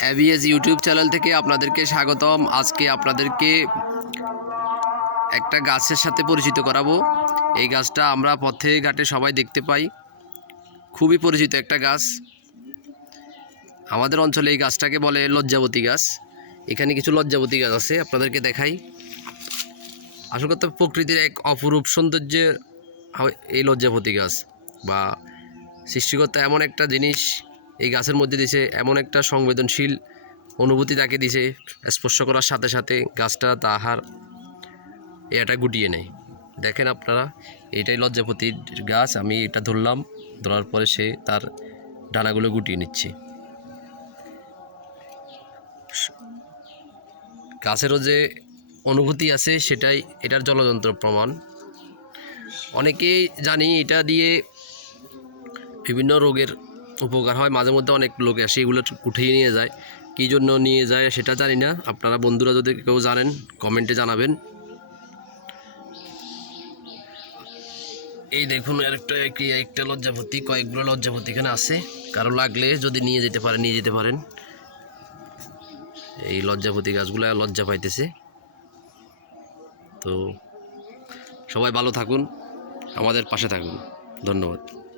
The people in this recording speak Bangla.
অ্যাভিএস ইউটিউব চ্যানেল থেকে আপনাদেরকে স্বাগতম। আজকে আপনাদেরকে একটা গাছের সাথে পরিচিত করাবো। এই গাছটা আমরা পথে ঘাটে সবাই দেখতে পাই। খুবই পরিচিত একটা গাছ। আমাদের অঞ্চলে এই গাছটাকে বলে লজ্জাবতী গাছ। এখানে কিছু লজ্জাবতী গাছ আছে, আপনাদেরকে দেখাই। আসল কথা প্রকৃতির এক অপরূপ সৌন্দর্যের এই লজ্জাপতি গাছ বা সৃষ্টিকর্তা এমন একটা জিনিস এই গাছের মধ্যে দিছে এমন একটা সংবেদনশীল অনুভূতি তাকে দিছে, স্পর্শ করার সাথে সাথে গাছটা তাহার এটা গুটিয়ে নেয়। দেখেন আপনারা, এটাই লজ্জাপতির গাছ, আমি এটা ধরলাম, ধরার পরে সে তার ডানাগুলো গুটিয়ে নিচ্ছে। গাছেরও যে অনুভূতি আছে, সেটাই এটার জলযন্ত্র প্রমাণ। অনেকেই জানি এটা দিয়ে বিভিন্ন রোগের উপকার হয়। মাঝে মধ্যে অনেক লোক আসে, এগুলো উঠিয়ে নিয়ে যায়। কী জন্য নিয়ে যায় সেটা জানি না। আপনারা বন্ধুরা যদি কেউ জানেন, কমেন্টে জানাবেন। এই দেখুন, আরেকটা কি, একটা লজ্জাপতি, কয়েকগুলো লজ্জাপতি এখানে আছে। কারও লাগলে যদি নিয়ে যেতে পারেন, নিয়ে যেতে পারেন। এই লজ্জাপতি গাছগুলো লজ্জা পাইতেছে। তো সবাই ভালো থাকুন, আমাদের পাশে থাকুন। ধন্যবাদ।